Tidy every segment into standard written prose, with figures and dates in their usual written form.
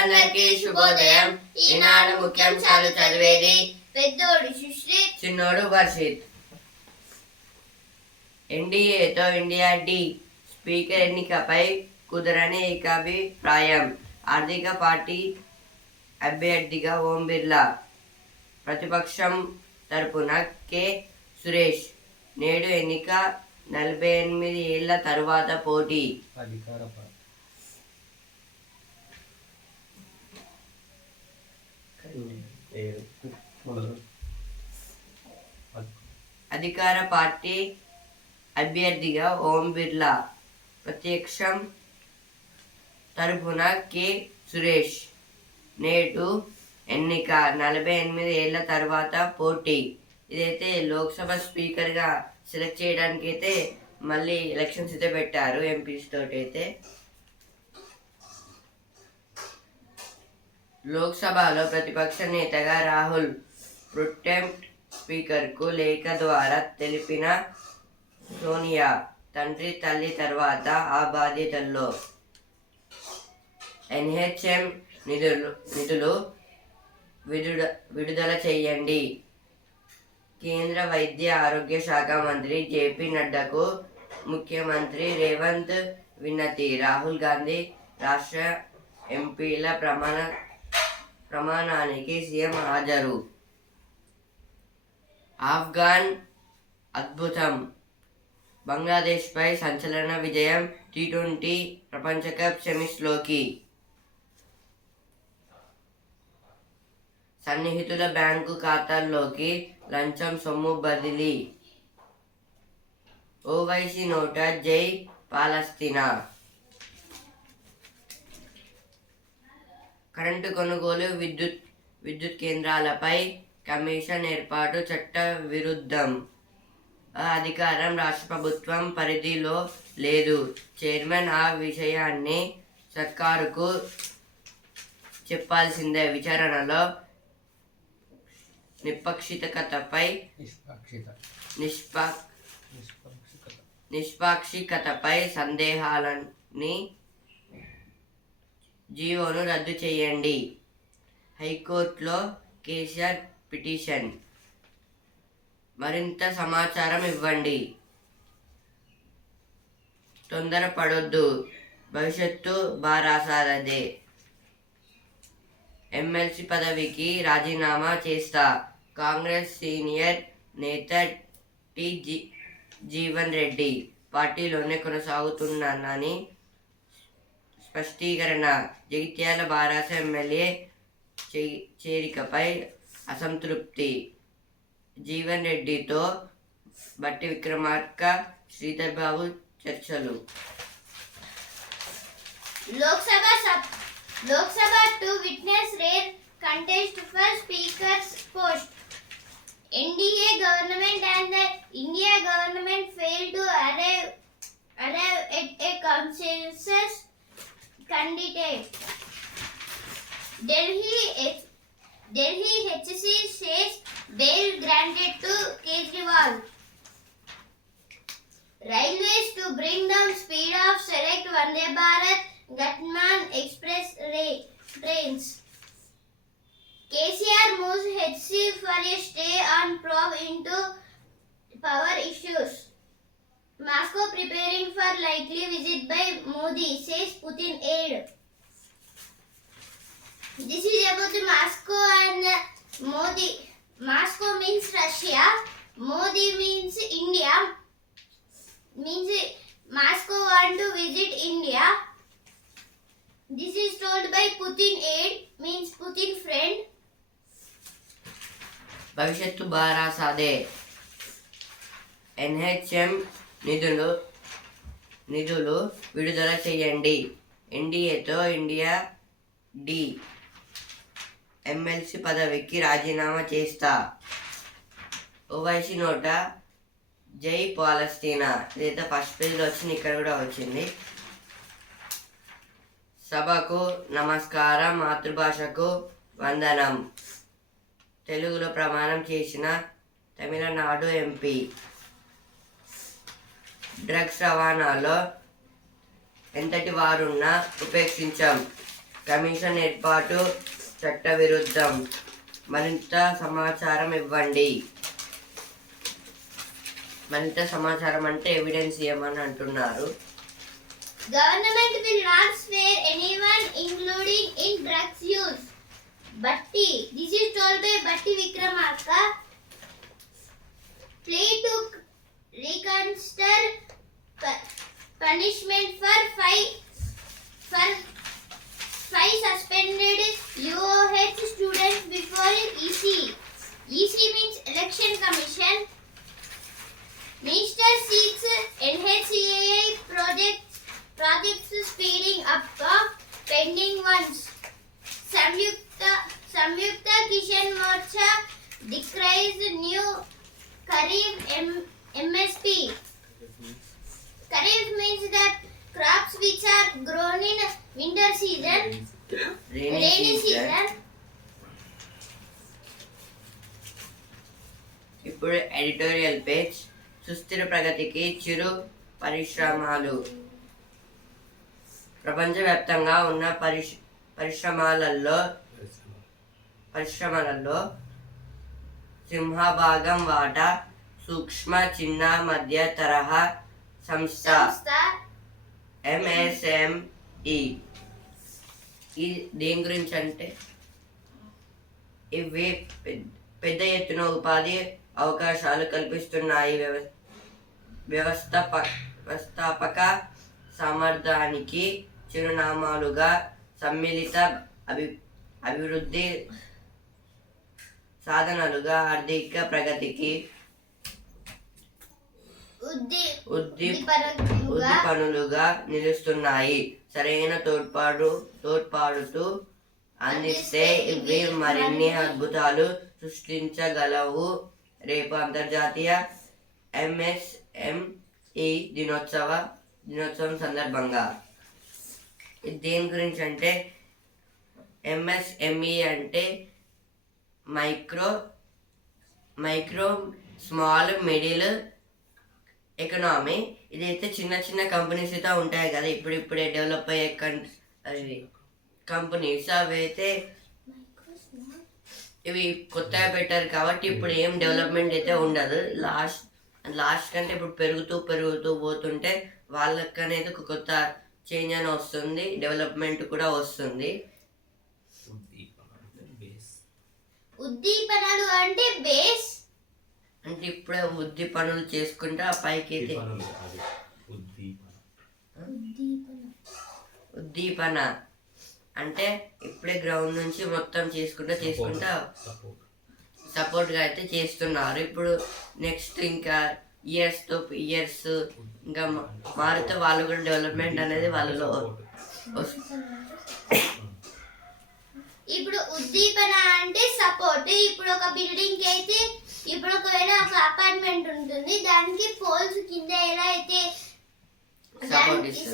శ్రోతలందరికీ శుభోదయం. ఈనాడు ముఖ్యాంశాలు చదివేది పెద్దోడు సుశ్రీత్, చిన్నోడు వర్షిత్. ఎన్డీఏతో ఇండియా డి స్పీకర్ ఎన్నికపై కుదరని ఏకాభిప్రాయం. ఆర్థిక పార్టీ అభ్యర్థిగా ఓం బిర్లా, ప్రతిపక్షం తరపున కె సురేష్. నేడు ఎన్నిక, 48 ఏళ్ల తరువాత పోటీ. అధికార పార్టీ అభ్యర్థిగా ఓం బిర్లా, ప్రత్యక్షం తరపున కె సురేష్. నేడు ఎన్నిక, 48 ఏళ్ల తర్వాత పోటీ. ఇదైతే లోక్సభ స్పీకర్గా సెలెక్ట్ చేయడానికి అయితే మళ్ళీ ఎలక్షన్స్ అయితే పెట్టారు ఎంపీస్ తోటి. అయితే లోక్సభలో ప్రతిపక్ష నేతగా రాహుల్ ప్రొటెంప్ట్ స్పీకర్కు లేఖ ద్వారా తెలిపిన సోనియా, తండ్రి తల్లి తర్వాత ఆ బాధ్యతల్లో ఎన్హెచ్ఎం నిధులు విడుదల చేయండి. కేంద్ర వైద్య ఆరోగ్య శాఖ మంత్రి జేపీ నడ్డాకు ముఖ్యమంత్రి రేవంత్ వినతి. రాహుల్ గాంధీ రాష్ట్ర ఎంపీల ప్రమాణానికి సీఎం హాజరు. ఆఫ్ఘాన్ అద్భుతం, బంగ్లాదేశ్పై సంచలన విజయం. టీ20 ప్రపంచ కప్ సెమీస్లోకి. సన్నిహితుల బ్యాంకు ఖాతాల్లోకి లంచం సొమ్ము బదిలీ. ఓవైసీ నోట జై పాలస్తీనా. కరెంటు కొనుగోలు, విద్యుత్ కేంద్రాలపై కమిషన్ ఏర్పాటు చట్ట విరుద్ధం. అధికారం రాష్ట్ర ప్రభుత్వం పరిధిలో లేదు. చైర్మన్ ఆ విషయాన్ని సర్కారుకు చెప్పాల్సిందే. విచారణలో నిష్పాక్షికతపై సందేహాలని జీవోను రద్దు చేయండి. హైకోర్టులో కేసీఆర్ పిటిషన్. మరింత సమాచారం ఇవ్వండి. తొందరపడొద్దు, భవిష్యత్తు బారాసారదే. ఎమ్మెల్సీ పదవికి రాజీనామా చేస్తా. కాంగ్రెస్ సీనియర్ నేత టి. జీవన్ రెడ్డి పార్టీలోనే కొనసాగుతున్నానని స్పష్టీకరణ. జగిత్యాల బారాస ఎమ్మెల్యే చేరికపై అసంతృప్తి. జీవన్ రెడ్డితో బట్టి విక్రమార్క, శ్రీధర్ బాబు చర్చలు. Loksaha to witness rare contest for Speaker's post. NDA government and the India government failed to arrive at a consensus candidate. Delhi HC says bail granted to Kejriwal. Railways to bring down speed of select Vande Bharat Gatman Express trains. KCR moves HC for a stay on probe into power issues. Moscow preparing for likely visit by Modi, says Putin aide. This is about the Moscow and Modi. Moscow means Russia. Modi means India. Means Moscow want to visit India. This is told by Putin aide, means Putin friend. భవిష్యత్తు బారాసాదే. NHM నిధులు విడుదల చేయండి. ఎన్డీఏతో India D MLC పదవికి రాజీనామా చేస్తా. ఓవైసీ నోట జై పాలస్తీనా. ఇదైతే ఫస్ట్ పేజ్లో వచ్చింది, ఇక్కడ కూడా వచ్చింది. సభకు నమస్కారం, మాతృభాషకు వందనం. తెలుగులో ప్రమాణం చేసిన తమిళనాడు ఎంపీ. డ్రగ్స్ రవాణాలో ఎంతటి వారున్నా ఉపేక్షించాం. కమిషన్ ఏర్పాటు చట్టవిరుద్ధం. మరింత సమాచారం ఇవ్వండి. మరింత సమాచారం అంటే ఎవిడెన్స్ ఇవ్వమని అంటున్నారు. Government will not spare anyone, including in drugs use. Bhatti, this is told by Bhatti Vikramarka. Plea to reconsider punishment for five suspended UOH students before EC. EC means Election Commission. Minister seeks NHCAI projects speeding up pending ones. Samyukta Kishan Morcha decries new Kharif MSP. Kharif means that crops which are grown in winter season, rainy season. ఇప్పుడు editorial page. సుస్థిర ప్రగతికి చిరు పరిశ్రమలు. ప్రపంచవ్యాప్తంగా ఉన్న పరిశ్రమలలో సింహభాగం వాటా సూక్ష్మ, చిన్న, మధ్య తరహా సంస్థ MSME. దేని గురించి అంటే ఇవి పెద్ద ఎత్తున ఉపాధి అవకాశాలు కల్పిస్తున్నాయి. వ్యవస్థాపక సామర్థ్యానికి చిరునామాలుగా సమ్మిళిత అభివృద్ధి సాధనాలుగా ఆర్థిక ప్రగతికి ఉద్దీపనులుగా నిలుస్తున్నాయి. సరైన తోడ్పాటుతూ అందిస్తే ఇవి మరిన్ని అద్భుతాలు సృష్టించగలవు. రేపు అంతర్జాతీయ MSME దినోత్సవం సందర్భంగా. ఇది దేని గురించి అంటే MSME అంటే మైక్రో స్మాల్ మిడిల్ ఎకనామీ. ఇదైతే చిన్న చిన్న కంపెనీస్ అయితే ఉంటాయి కదా, ఇప్పుడే డెవలప్ అయ్యే కంపెనీస్. అవి అయితే ఇవి కొత్తగా పెట్టారు కాబట్టి ఇప్పుడు ఏం డెవలప్మెంట్ అయితే ఉండదు. లాస్ట్ కంటే ఇప్పుడు పెరుగుతూ పోతుంటే వాళ్ళకి అనేది ఒక కొత్త చేంజ్ అని వస్తుంది, డెవలప్మెంట్ కూడా వస్తుంది. ఉద్దీపనలు అంటే బేస్ అంటే ఇప్పుడే ఉద్ది పనులు చేసుకుంటా పైకి అయితే ఉద్దీపన అంటే ఇప్పుడే గ్రౌండ్ నుంచి మొత్తం చేసుకుంటా సపోర్ట్గా అయితే చేస్తున్నారు. ఇప్పుడు నెక్స్ట్ ఇంకా ఇయర్స్ ఇంకా మారితే వాళ్ళు కూడా డెవలప్మెంట్ అనేది వాళ్ళలో ఇప్పుడు ఉద్దీపన అంటే సపోర్ట్. ఇప్పుడు ఒక బిల్డింగ్ అయితే ఇప్పుడు ఒకవేళ ఒక అపార్ట్మెంట్ ఉంటుంది, దానికి పోల్స్ కింద ఎలా అయితే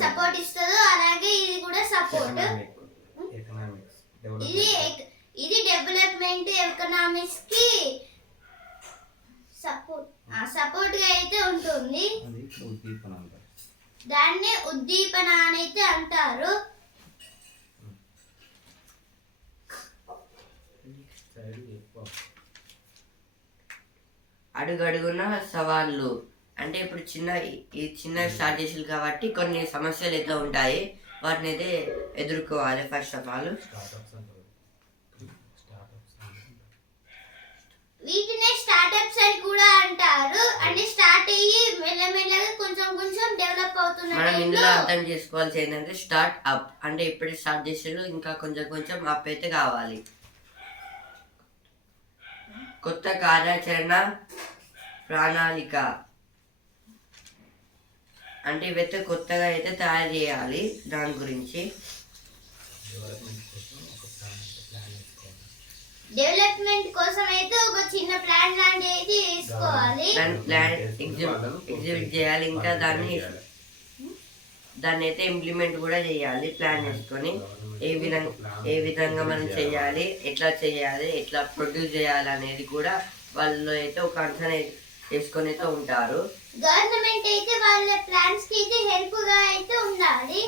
సపోర్ట్ ఇస్తుందో అలాగే ఇది కూడా సపోర్ట్. ఇది డెవలప్మెంట్ ఎకనామిక్స్ కి సపోర్ట్ గా అయితే ఉంటుంది. దాన్ని ఉద్దీపన అని అయితే అంటారు. అడుగడుగున సవాళ్ళు అంటే ఇప్పుడు చిన్న స్టార్ట్ చేసారు కాబట్టి కొన్ని సమస్యలు అయితే ఉంటాయి, వాటిని అయితే ఎదుర్కోవాలి. ఫస్ట్ ఆఫ్ ఆల్ వీటినే స్టార్టప్స్ అని కూడా అంటారు. అంటే స్టార్ట్ అయ్యి మెల్లమెల్లగా కొంచెం డెవలప్ అవుతున్నాయి. మనం ఇందులో అర్థం చేసుకోవాల్సి ఏంటంటే స్టార్ట్ అప్ అంటే ఇప్పుడే స్టార్ట్ చేసారు, ఇంకా కొంచెం అప్ అయితే కావాలి. కొత్త కార్యాచరణ ప్రణాళిక అంటే ఇవైతే కొత్తగా అయితే తయారు చేయాలి. దాని గురించి డెవలప్మెంట్ కోసం అయితే ఒక చిన్న ప్లాన్ లాంటిది అయితే వేసుకోవాలి. ప్లాన్ ఎగ్జిక్యూట్ చేయాలి. ఇంకా దాన్ని అయితే ఇంప్లిమెంట్ కూడా చేయాలి. ప్లాన్ వేసుకొని ఏ విధంగా మనం చేయాలి, ఎట్లా ప్రొడ్యూస్ చేయాలి అనేది కూడా వాళ్ళు అయితే ఒక అంచనా వేసుకొని అయితే ఉంటారు. గవర్నమెంట్ అయితే వాళ్ళ ప్లాన్స్ కి అయితే హెల్ప్ గా అయితే ఉండాలి.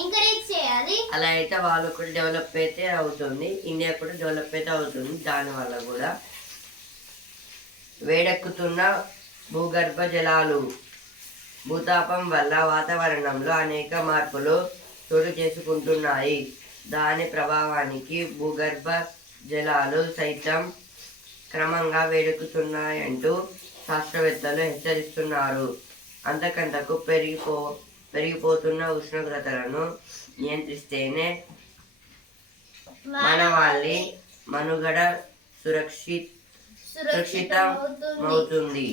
ఎంకరేజ్ చేయాలి. అలా అయితే వాళ్ళు కూడా డెవలప్ అయితే అవుతుంది, ఇండియా కూడా డెవలప్ అయితే అవుతుంది. దానివల్ల కూడా వేడెక్కుతున్న భూగర్భ జలాలు. భూతాపం వల్ల వాతావరణంలో అనేక మార్పులు చోటు చేసుకుంటున్నాయి. దాని ప్రభావానికి భూగర్భ జలాలు సైతం క్రమంగా వేడెక్కుతున్నాయంటూ శాస్త్రవేత్తలు హెచ్చరిస్తున్నారు. అంతకంతకు పెరిగిపోతున్న ఉష్ణోగ్రతలను నియంత్రిస్తేనే మానవాళి మనుగడ సురక్షితమవుతుంది.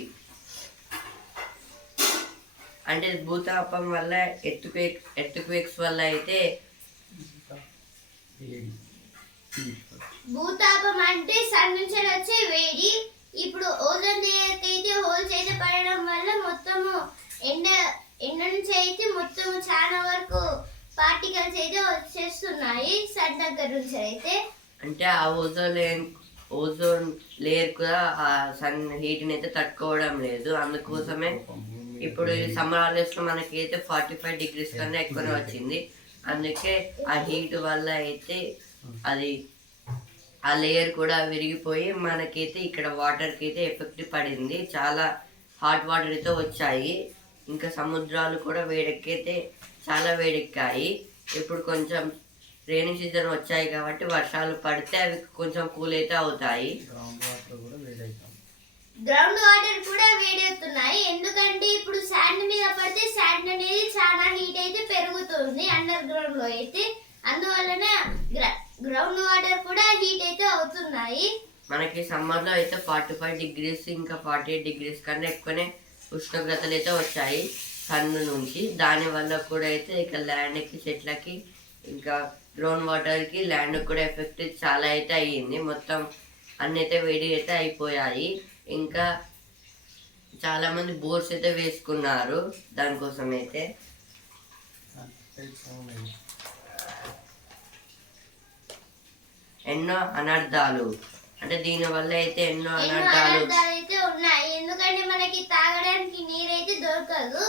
అంటే భూతాపం వల్ల ఎర్త్క్వేక్స్ వల్ల అయితే భూతాపం అంటే సన్ నుంచి వచ్చే వేడి. ఇప్పుడు ఓజోన్ లేయర్ అయితే హోల్స్ అయితే పడడం వల్ల మొత్తము ఎండ నుంచి అయితే మొత్తం చాలా వరకు పార్టికల్స్ అయితే వచ్చేస్తున్నాయి సన్ దగ్గర నుంచి అయితే. అంటే ఆ ఓజోన్ లేయర్ కూడా ఆ సన్ హీట్ని అయితే తట్టుకోవడం లేదు. అందుకోసమే ఇప్పుడు సమ్మర్ హాలిడేస్ లో మనకి అయితే 45 degrees కన్నా ఎక్కువనే వచ్చింది. అందుకే ఆ హీట్ వల్ల అయితే అది ఆ లేయర్ కూడా విరిగిపోయి మనకైతే ఇక్కడ వాటర్కి అయితే ఎఫెక్ట్ పడింది. చాలా హాట్ వాటర్ అయితే వచ్చాయి. ఇంకా సముద్రాలు కూడా వేడెక్కైతే చాలా వేడెక్కాయి. ఇప్పుడు కొంచెం రైనీ సీజన్ వచ్చాయి కాబట్టి వర్షాలు పడితే అవి కొంచెం కూల్ అయితే అవుతాయి. గ్రౌండ్ వాటర్ కూడా వేడవుతున్నాయి. ఎందుకంటే ఇప్పుడు శాండ్ మీద పడితే శాండ్ అనేది చాలా హీట్ అయితే పెరుగుతుంది అండర్ గ్రౌండ్ లో అయితే. అందువలన గ్రౌండ్ వాటర్ కూడా హీట్ అయితే అవుతున్నాయి. మనకి సమ్మర్ లో అయితే 45 degrees ఇంకా 48 degrees కన్నా ఎక్కువనే ఉష్ణోగ్రతలు అయితే వచ్చాయి సన్ నుంచి. దాని వల్ల కూడా అయితే ఇక ల్యాండ్కి, చెట్లకి, ఇంకా గ్రౌండ్ వాటర్కి, ల్యాండ్కి కూడా ఎఫెక్ట్ చాలా అయితే అయ్యింది. మొత్తం అన్నీ అయితే వేడి అయితే అయిపోయాయి. ఇంకా చాలా మంది బోర్స్ అయితే వేసుకున్నారు దానికోసం అయితే. ఎన్నో అనర్థాలు, అంటే దీని వల్ల అయితే ఎన్నో అనర్థాలు అయితే ఉన్నాయి. ఎందుకంటే మనకి తాగడానికి నీరు అయితే దొరకదు.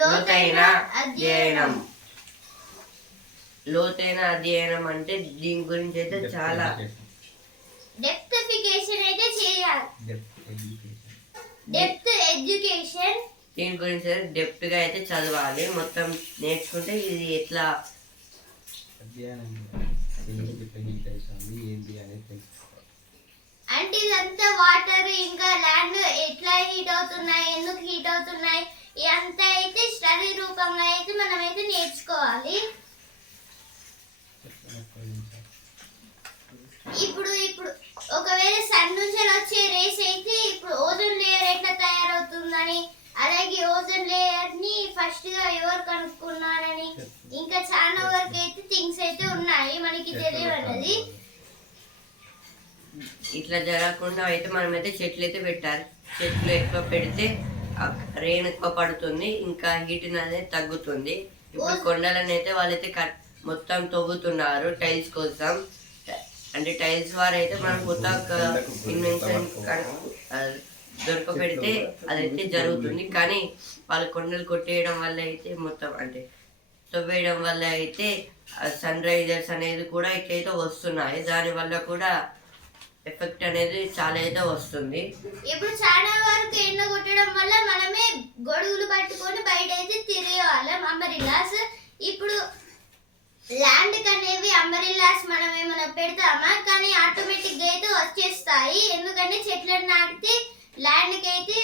లోతైన అధ్యయనం. లోతైన అధ్యయనం అంటే దీని గురించి అయితే చాలా డెప్తిఫికేషన్ అయితే చేయాలి. డెప్త్ ఎడ్యుకేషన్ దీని గురించి డెప్త్ గా అయితే చదవాలి. మొత్తం నేర్చుకుంటే ఇది ఎట్లా అంటే ఇదంతా వాటర్ ఇంకా ల్యాండ్ ఎట్లా హీట్ అవుతున్నాయి, ఎందుకు హీట్ అవుతున్నాయి, ఇదంతా అయితే స్టడీ రూపంగా అయితే మనం అయితే నేర్చుకోవాలి. ఇప్పుడు ఒకవేళ సన్ నుంచి వచ్చే రేస్ అయితే ఇప్పుడు ఓజోన్ లేయర్ ఎట్లా తయారవుతుందని, అలాగే ఓజోన్ లేయర్ ని ఫస్ట్ గా ఎవరు కనుక్కున్నారని, ఇంకా చాలా వరకు అయితే థింగ్స్ అయితే ఉన్నాయి మనకి తెలియదు. ఇట్లా జరగకుండా అయితే మనమైతే చెట్లు అయితే పెట్టాలి. చెట్లు ఎక్కువ పెడితే రెయిన్ ఎక్కువ పడుతుంది, ఇంకా హీట్ అనేది తగ్గుతుంది. ఇప్పుడు కొండలను అయితే వాళ్ళైతే మొత్తం తవ్వుతున్నారు టైల్స్ కోసం. అంటే టైల్స్ వారు అయితే మనం కొత్త ఇన్వెన్షన్ దొరకబెడితే అదైతే జరుగుతుంది. కానీ వాళ్ళు కొండలు కొట్టేయడం వల్ల అయితే మొత్తం అంటే తవ్వేయడం వల్ల అయితే సన్ రైజర్స్ అనేది కూడా ఇట్లయితే వస్తున్నాయి. దానివల్ల కూడా ఎఫెక్ట్ అనేది చాలా అయితే వస్తుంది. ఇప్పుడు చాలా వరకు ఎండ కొట్టడం వల్ల మనమే గొడుగులు పట్టుకొని బయట అయితే తిరిగేవాళ్ళం అంబరిల్లాస్. ఇప్పుడు ల్యాండ్ అనేవి అంబరిల్లాస్ మనం ఏమైనా పెడతామా, కానీ ఆటోమేటిక్ గా అయితే వచ్చేస్తాయి. ఎందుకంటే చెట్లను నాటితే ల్యాండ్కి అయితే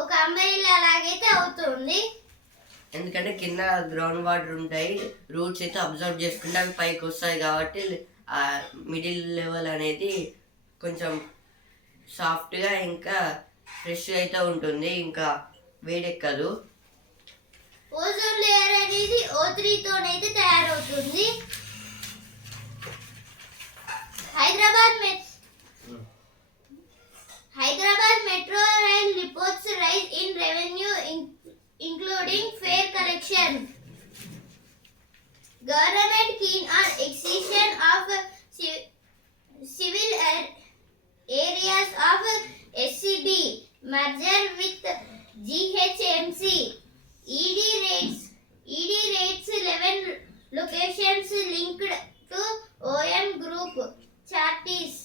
ఒక అంబరిల్లా లాగైతే అవుతుంది. ఎందుకంటే కింద గ్రౌండ్ వాటర్ ఉంటాయి, రూట్స్ అయితే అబ్జర్వ్ చేసుకుంటే అవి పైకి వస్తాయి కాబట్టి ఆ మిడిల్ లెవెల్ అనేది కొంచెం సాఫ్ట్గా ఇంకా ఫ్రెష్గా అయితే ఉంటుంది, ఇంకా వేడెక్కదు. ఓజోన్ లేయర్ అనేది O3 తోనైతే తయారవుతుంది. Hyderabad metro rail reports rise in revenue including fare collection. Government keen on excision of civil areas of SCB merger with GHMC. ED rates 11 locations linked to OM Group. Charties.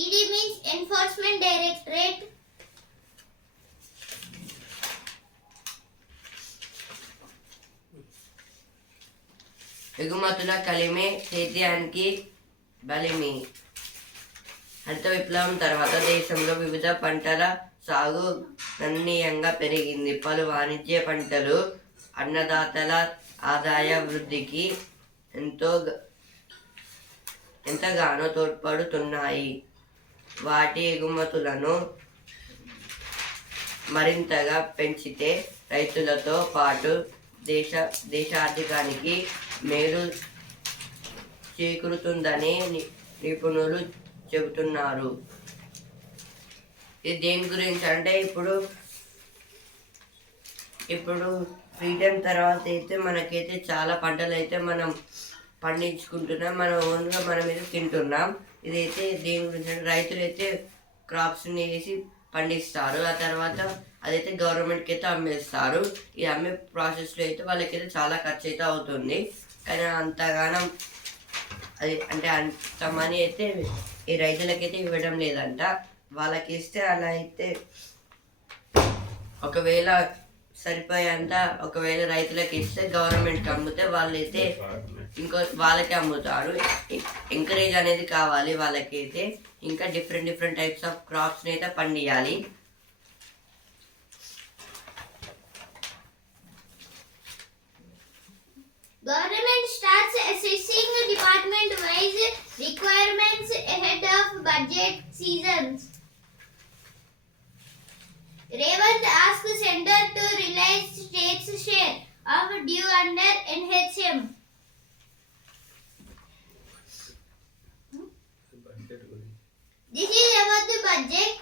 ED means Enforcement Directorate. ఎగుమతుల కలిమి సేద్యానికి బలిమి. హరిత విప్లవం తర్వాత దేశంలో వివిధ పంటల సాగు గణనీయంగా పెరిగింది. పలు వాణిజ్య పంటలు అన్నదాతల ఆదాయ వృద్ధికి ఎంతగానో తోడ్పడుతున్నాయి. వాటి ఎగుమతులను మరింతగా పెంచితే రైతులతో పాటు దేశ ఆర్థికానికి మేలు చేకూరుతుందని నిపుణులు చెబుతున్నారు. ఇది దేని గురించి అంటే ఇప్పుడు ఫ్రీడమ్ తర్వాత అయితే మనకైతే చాలా పంటలు అయితే మనం పండించుకుంటున్నాం, మన ఓన్గా మనం అయితే తింటున్నాం. ఇదైతే దేని గురించి అంటే రైతులు అయితే క్రాప్స్ని వేసి పండిస్తారు, ఆ తర్వాత అదైతే గవర్నమెంట్కి అయితే అమ్మేస్తారు. ఈ అమ్మే ప్రాసెస్లో అయితే వాళ్ళకైతే చాలా ఖర్చు అయితే అవుతుంది. కానీ అంతగానం అది అంటే అంత మనీ అయితే ఈ రైతులకైతే ఇవ్వడం లేదంట. వాళ్ళకి ఇస్తే అలా అయితే ఒకవేళ సరిపోయేంత ఒకవేళ రైతులకు ఇస్తే గవర్నమెంట్కి అమ్మితే వాళ్ళైతే ఇంకో వాళ్ళకే అమ్ముతారు. ఎంకరేజ్ అనేది కావాలి వాళ్ళకైతే. ఇంకా డిఫరెంట్ టైప్స్ ఆఫ్ క్రాప్స్ని అయితే పండియాలి. Government starts assessing department-wise requirements ahead of budget seasons. Revant asks center to release state's share of due under NHM. This is about the budget.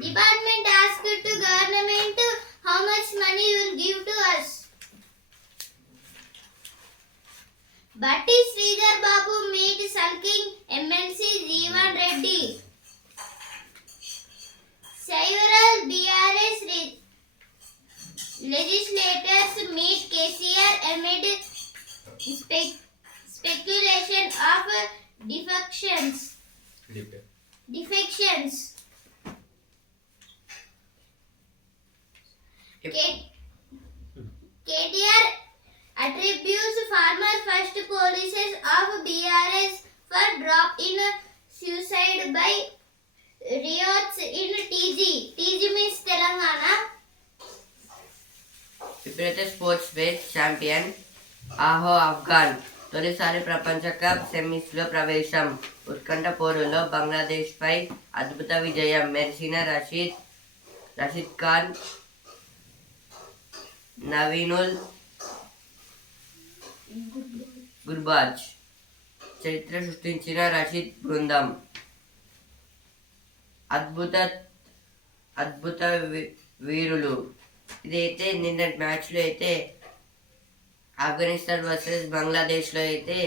Department asked to government how much money you will give to us. Batti Sridhar Babu meet sulking MLC Jeevan Reddy. Several BRS legislators meet KCR amid speculation of defections. KTR attributes farmer first policies of BRS for drop in suicide by riots in TG. TG means Telangana. ఇప్పుడైతే sports page champion ఆహో ఆఫ్ఘాన్ తొలిసారి ప్రపంచ cup సెమీస్లో ప్రవేశం. ఉత్కంఠ పోరులో బంగ్లాదేశ్పై అద్భుత విజయం. మెర్సిన రషీద్ ఖాన్, నవీనుల్ గుర్బాజ్ చరిత్ర సృష్టించిన రషీద్ బృందం. అద్భుత వీరులు. ఇదైతే నిన్నటి మ్యాచ్లో అయితే ఆఫ్ఘనిస్తాన్ వర్సెస్ బంగ్లాదేశ్లో అయితే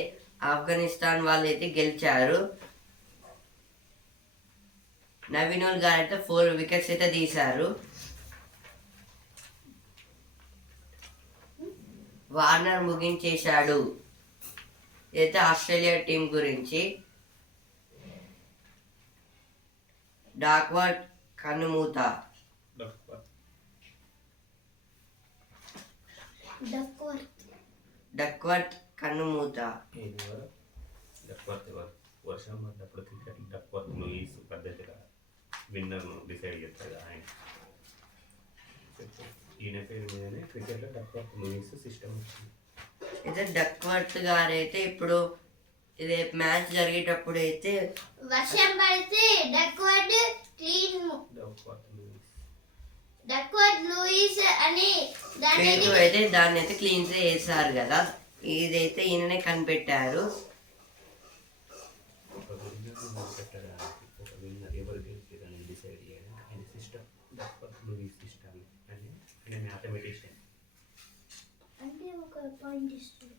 ఆఫ్ఘనిస్తాన్ వాళ్ళు అయితే గెలిచారు. నవీనుల్ గారు అయితే 4 వికెట్స్ అయితే తీశారు. వార్నర్ ముగించేశాడు. ఇదైతే ఆస్ట్రేలియా టీం గురించి. డాక్వర్త్ కన్నుమూత. డక్వర్త్ కన్నుమూత. వర్షం పడ్డప్పుడు క్రికెట్ డక్వర్త్ లూయిస్ పద్ధతిగా విన్నర్ను డిసైడ్ చేస్తారు ఆయన. ఈయన పేరు మీదనే క్రికెట్లో డక్వర్త్ లూయిస్ సిస్టమ్ వచ్చింది. అయితే డక్వర్త్ గారు అయితే ఇప్పుడు ఇది మ్యాచ్ జరిగేటప్పుడు అయితే వర్షం పడితే డక్వర్త్ లూయిస్ అని పేరు అయితే దాన్ని అయితే క్లీన్ చేశారు కదా. ఇదైతే ఈయననే కనిపెట్టారు. ఎవరు గెలిచారని డిసైడ్ చేయడానికి ఆయన సిస్టమ్ డక్వర్త్ లూయిస్ సిస్టమ్ అని ఆయన మ్యాథమెటిషియన్. అంటే ఒక పాయింట్ ఇస్తారు.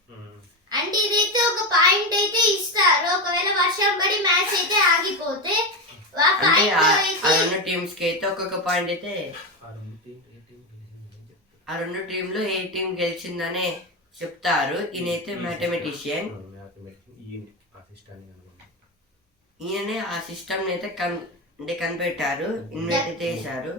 అంటే ఇదైతే ఒక పాయింట్ అయితే ఇస్తారు. ఒకవేళ వర్షం పడి మ్యాచ్ అయితే ఆగిపోతే ఆ అంటే పాయింట్ ఆ అయితే రెండు టీమ్స్ కి అయితే ఒక్కొక్క పాయింట్ అయితే ఆ రెండు టీంలు ఏ టీం గెలిచిందనే చెప్తారు. ఈయనైతే మ్యాథమెటిషియన్. ఈయనే ఆ సిస్టమ్ అయితే అంటే కనిపెట్టారు, ఇన్వెంట్ చేశారు.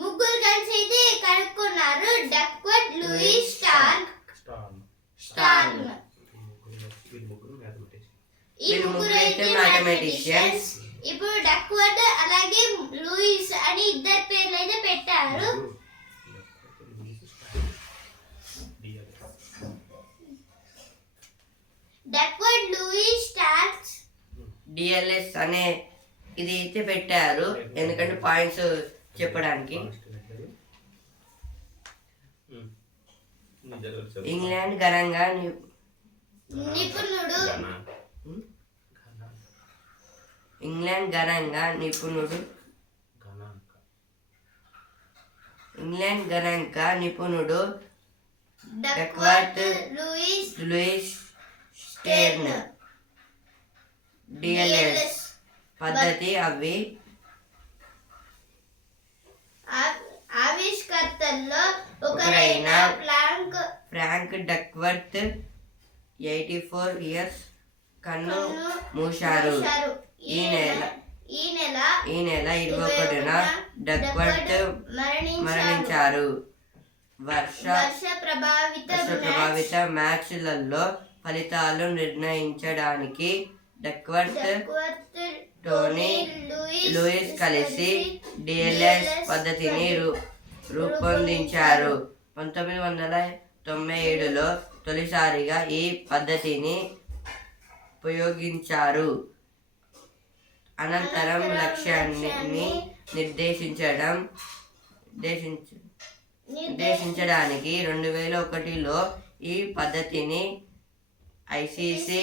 ముగ్గురు కలిసి అయితే కనుక్కున్నారు. Duckworth, Lewis Stern. ఈ ముగ్గురు అయితే మ్యాథమెటిషియన్స్. ఇప్పుడు డక్వర్త్ అలాగే లూయిస్ అని ఇద్దరు పేర్లు అయితే పెట్టారు. డక్వర్త్, లూయిస్ స్టార్న్ డిఎల్ఎస్ అనే ఇది అయితే పెట్టారు, ఎందుకంటే పాయింట్స్ చెప్పడానికి. ఇంగ్లాండ్ ఘనంగా నిపుణుడు. ఇంగ్లాండ్ ఘనంగా నిపుణుడు. ఇంగ్లాండ్ గణాంక నిపుణుడు డక్వర్త్, లూయిస్ స్టెర్న్. డిఎల్ఎస్ పద్ధతి అవి ఆవిష్కర్తల్లో ఒకరైన ఫ్రాంక్ డక్వర్త్ 84 ఇయర్స్ కన్ను మూశారు. ఈ నెల 21న డక్వర్త్ మరణించారు. వర్ష ప్రభావిత మ్యాచ్లలో ఫలితాలు నిర్ణయించడానికి డక్వర్త్, టోనీ, లూయిస్ కలిసి డిఎల్ఎస్ పద్ధతిని రూపొందించారు. 1997లో తొలిసారిగా ఈ పద్ధతిని ఉపయోగించారు. అనంతరం లక్ష్యాన్ని నిర్దేశించడానికి 2001లో ఈ పద్ధతిని ఐసీసీ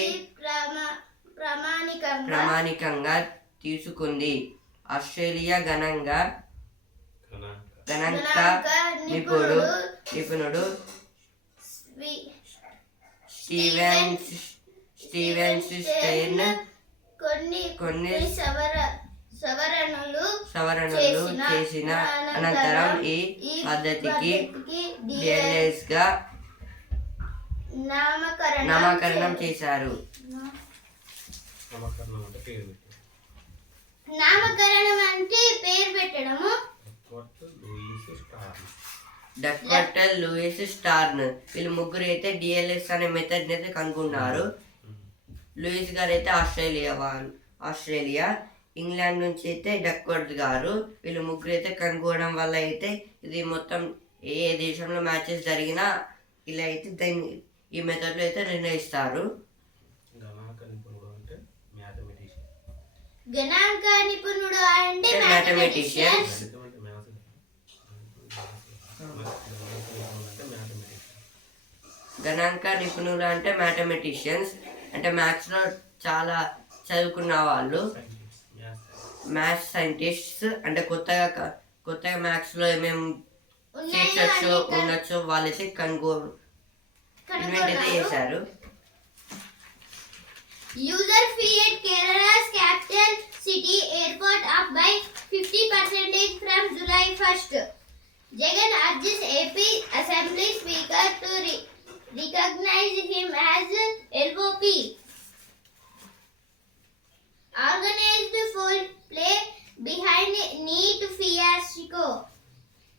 ప్రామాణికంగా తీసుకుంది. ఆస్ట్రేలియా గణాంక నిపుణుడు స్టీవెన్ స్టెర్న్ కొన్ని సవరణలు చేసిన అనంతరం ఈ పద్ధతికి డిఎల్ఎస్ గా నామకరణం చేశారు. నామకరణం అంటే పేరు పెట్టడము. డక్వర్త్, లూయిస్ స్టార్న్ వీళ్ళు ముగ్గురు అయితే డిఎల్ఎస్ అనే మెథడ్ అయితే కనుక్కున్నారు. లూయిస్ గారు అయితే ఆస్ట్రేలియా, ఇంగ్లాండ్ నుంచి అయితే డక్వర్త్ గారు. వీళ్ళు ముగ్గురు అయితే కనుక్కోవడం వల్ల అయితే ఇది మొత్తం ఏ దేశంలో మ్యాచెస్ జరిగినా ఇలా అయితే ఈ మెథడ్లో అయితే నిర్ణయిస్తారు. గణాంక నిపుణుడు అంటే మ్యాథమెటిషియన్. గణాంక నిపుణులు అంటే మ్యాథమెటిషియన్స్, అంటే మ్యాథ్స్ లో చాలా చదువుకున్న వాళ్ళు, మ్యాథ్స్ సైంటిస్ట్స్. అంటే కొత్తగా మ్యాథ్స్ లో ఏమేమి ఫీచర్స్ ఉండొచ్చు వాళ్ళైతే ఇన్వెంట్ అయితే చేశారు. User fee at Kerala's capital city airport up by 50% from July 1st. Jagan urges AP Assembly Speaker to recognize him as LOP. Organized foul play behind NEET fiasco.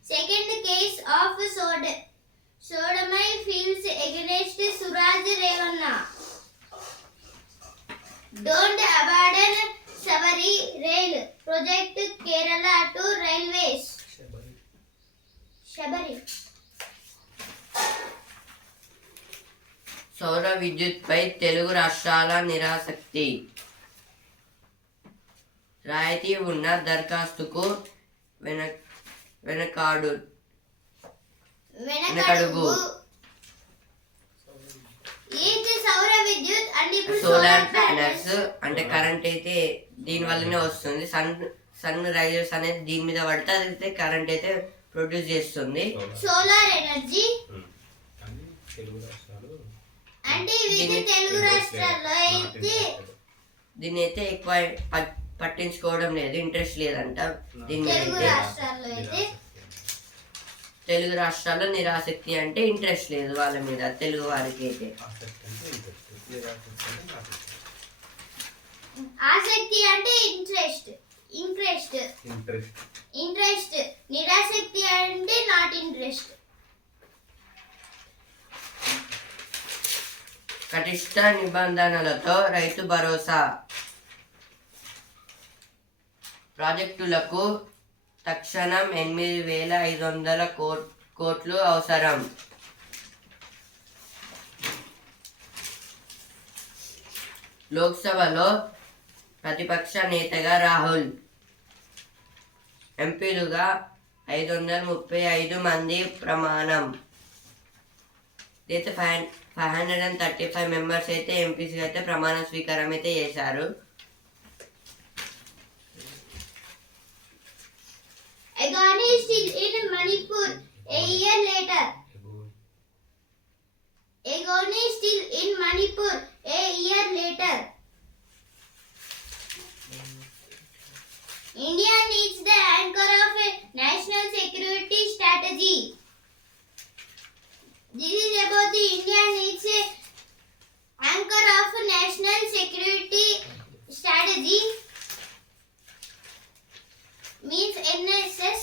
Second case of sodomite fields against Suraj Revanna. Don't abandon Sabari Rail Project Kerala to Railways. Shabari. సౌర విద్యుత్ పై తెలుగు రాష్ట్రాల నిరాసక్తి. రాయితీ ఉన్న దరఖాస్తుకు వెనకడుగు. Solar panels అంటే current అయితే దీని వల్లనే వస్తుంది. సన్ రైజర్స్ అనేది దీని మీద పడితే అదైతే కరెంట్ అయితే ప్రొడ్యూస్ చేస్తుంది. సోలార్ ఎనర్జీ కానీ తెలుగు రాష్ట్రాలు అంటే ఇవి తెలుగు రాష్ట్రాల్లో అయితే దీన్ని అయితే ఎక్కువ పట్టించుకోవడం లేదు, ఇంట్రెస్ట్ లేదంట దీన్ని తెలుగు అయితే. రాష్ట్రాల్లో అయితే తెలుగు రాష్ట్రాల్లో నిరాసక్తి అంటే ఇంట్రెస్ట్ లేదు వాళ్ళ మీద, తెలుగు వారికి అయితే. ఆసక్తి అంటే ఇంట్రెస్ట్ ఇంట్రెస్ట్ ఇంట్రెస్ట్ ఇంట్రెస్ట్ నిరాసక్తి అంటే నాట్ ఇంట్రెస్ట్. కనిష్ట నిబంధనలతో రైతు భరోసా ప్రాజెక్టులకు తక్షణం 8,500 కోట్లు అవసరం. లోక్సభలో ప్రతిపక్ష నేతగా రాహుల్, ఎంపీలుగా 535 మంది ప్రమాణం. అయితే 535 మెంబర్స్ అయితే ఎంపీసీ అయితే ప్రమాణ స్వీకారం అయితే చేశారు. Agony is still in Manipur a year later. Agony is still in Manipur a year later. India needs the anchor of a national security strategy. This is about the India needs a anchor of national security strategy. Means NSS.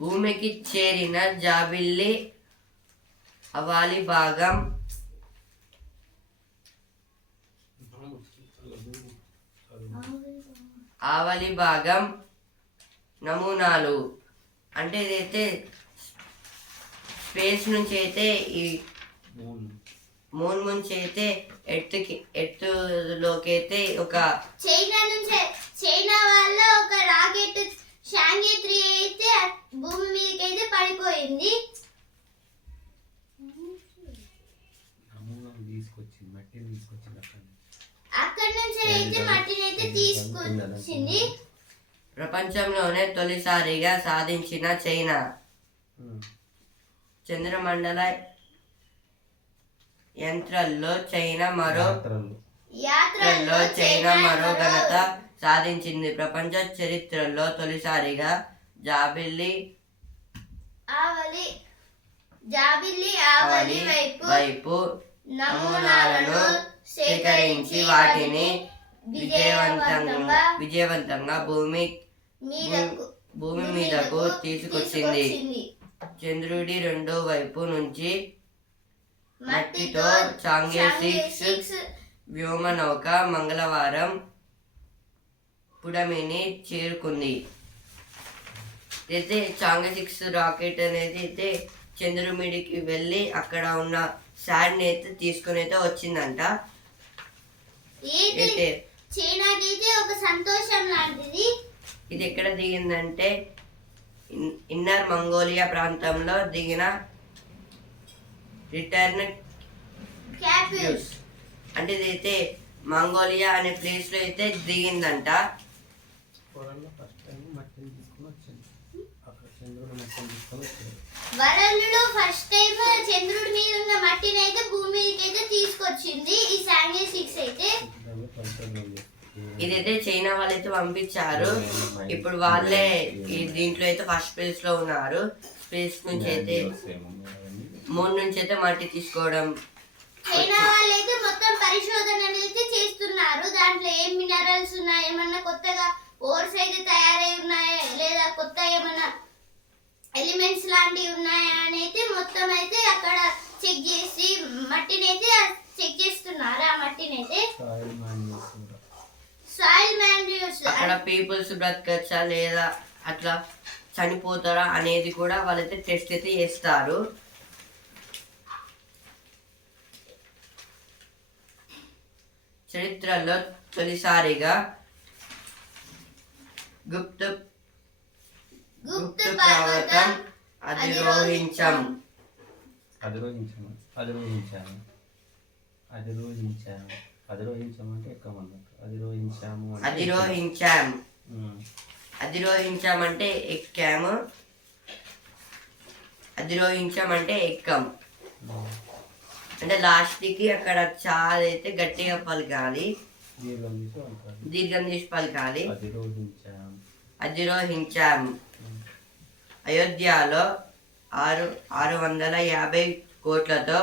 భూమికి చేరిన జాబిల్లి అవాలి భాగం ఆవలి భాగం నమూనాలు. అంటే ఇదైతే space నుంచి అయితే ఈ మూన్ నుంచి అయితే ఎత్తులోకి అయితే ఒక చైనా వాళ్ళ ఒక రాకెట్ షాంగే 3 అయితే భూమి మీదకి అయితే పడిపోయింది. అక్కడ నుంచి అయితే మట్టిని అయితే తీసుకొచ్చింది. ప్రపంచంలోనే తొలిసారిగా సాధించిన చైనా చంద్రమండల యాత్రల్లో చైనా మరో ఘనత సాధించింది. ప్రపంచ చరిత్రలో తొలిసారిగా జాబిల్లి ఆవలి వైపు నమూనాలను సేకరించి వాటిని విజయవంతంగా భూమి మీదకు తీసుకొచ్చింది. చంద్రుడి రెండో వైపు నుంచి మట్టితో చాంగే 6 వ్యోమనౌక మంగళవారం పుడమిని చేరుకుంది. అయితే చాంగే 6 రాకెట్ అనేది అయితే చంద్రుడికి వెళ్ళి అక్కడ ఉన్న శాండ్ అయితే తీసుకుని అయితే వచ్చిందంట. అయితే చైనాకైతే ఒక సంతోషం లాంటిది. ఇది ఎక్కడ దిగిందంటే ఇన్నర్ మంగోలియా ప్రాంతంలో దిగిన రిటర్న్ క్యాప్యూస్ అంటే ఇదైతే మంగోలియా అనే ప్లేస్ లో అయితే దిగిందంట. వరల్డ్లో ఫస్ట్ టైం చంద్రుడి మీద ఉన్న మట్టిని అయితే భూమికి అయితే తీసుకొచ్చింది ఈ శాంగే 6 అయితే. ఇదైతే చైనా వాళ్ళైతే పంపించారు. ఇప్పుడు వాళ్ళే ఈ దీంట్లో అయితే ఫస్ట్ ప్లేస్ లో ఉన్నారు. స్పేస్ నుంచి అయితే మూన్ నుంచి అయితే మట్టి తీసుకోవడం. చైనా వాళ్ళైతే మొత్తం పరిశోధనలు అయితే చేస్తున్నారు. దాంట్లో ఏం మినరల్స్ ఉన్నాయి, ఏమన్నా కొత్తగా ఓర్స్ అయితే తయారై ఉన్నాయా లేదా కొత్త ఏమన్నా ఎలిమెంట్స్ లాంటివి ఉన్నాయా అని అయితే మొత్తం అయితే అక్కడ చెక్ చేసి మట్టిని అయితే చెక్ చేస్తున్నారు. ఆ మట్టిని అయితే సాయిల్ మాన్యూర్స్ అక్కడ పీపుల్స్ బ్రతకచ్చా లేదా అట్లా చనిపోతారా అనేది కూడా వాళ్ళైతే టెస్ట్ అయితే చేస్తారు. చరిత్రలో తొలిసారిగా గుప్త పర్వతం అధిరోహించాము అంటే ఎక్కమన్నట్టు అధిరోహించాము. అధిరోహించామంటే ఎక్కాము, అధిరోహించామంటే ఎక్కం. అంటే లాస్ట్కి అక్కడ చాలా అయితే గట్టిగా పలకాలి, దీర్ఘం తీసి పలకాలి. అధిరోహించాం. అయోధ్యలో 650 కోట్లతో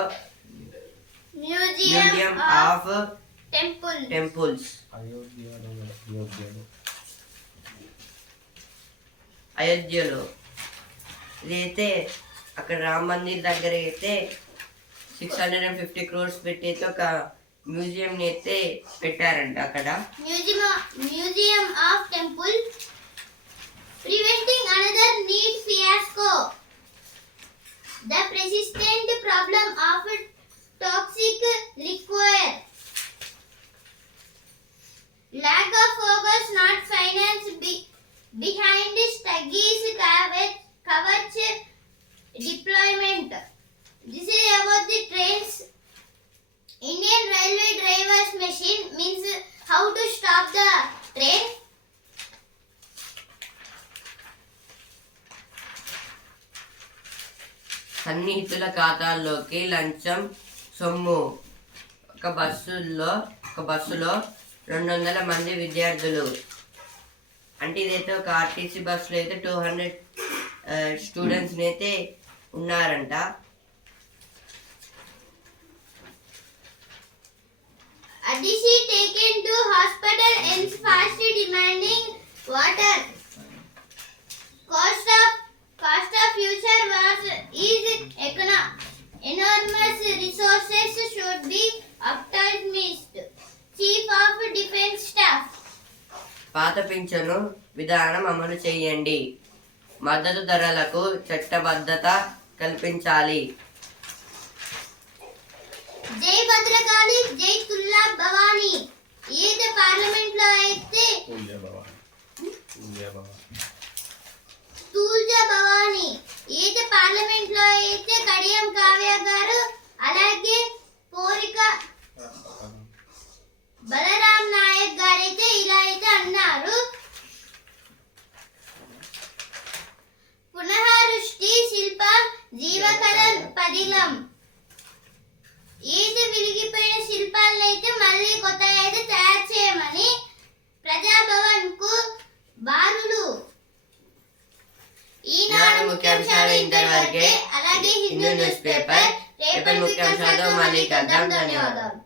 మ్యూజియం ఆఫ్ టెంపుల్స్. అయోధ్యలో ఇదైతే అక్కడ రామ్ మందిర్ దగ్గర అయితే 650 crores పెట్టి అయితే ఒక మ్యూజియం అయితే పెట్టారంట అక్కడ. Museum of temple. Preventing another need fiasco. The persistent problem of toxic liquor. Lack of focus, not finance behind Stuggy's Kavach deployment. This is about the trains. Indian Railway driver's machine means how to stop the train. సన్నిహితుల ఖాతాల్లోకి లంచం సొమ్ము. ఒక బస్సులో 200 మంది విద్యార్థులు. అంటే ఇదైతే ఒక ఆర్టీసీ బస్సులో అయితే 200 స్టూడెంట్స్ని అయితే ఉన్నారంట. Adishi taken to hospital ends fast demanding water. Cost of future was is enormous. Resources should be optimized. Chief of Defence Staff. పాత పింఛను విధానం అమలు చేయండి. మద్దతు ధరలకు చట్టబద్ధత కల్పించాలి. జై భద్రకాళి, జై తుల్లా భవానీ. ఏది పార్లమెంట్ లో అయితే తూల్జా భవానీ, ఏది పార్లమెంట్ లో అయితే కడియం కావ్య గారు, అలాగే కోరిక బలరాం నాయక్ గారు అయితే ఇలా అయితే అన్నారు. పునఃసృష్టి శిల్ప జీవకళ పదిలం. ఏది విరిగిపోయిన శిల్పాలను అయితే మళ్ళీ కొత్త అయితే తయారు చేయమని ప్రజాభవన్ కు బారులు. ఈనాడు ముఖ్యాంశాలు ఇంతవరకే. అలాగే హిందూ న్యూస్ పేపర్ రేపటి ముఖ్యాంశాలతో మళ్ళీ కలుద్దాం. ధన్యవాదాలు.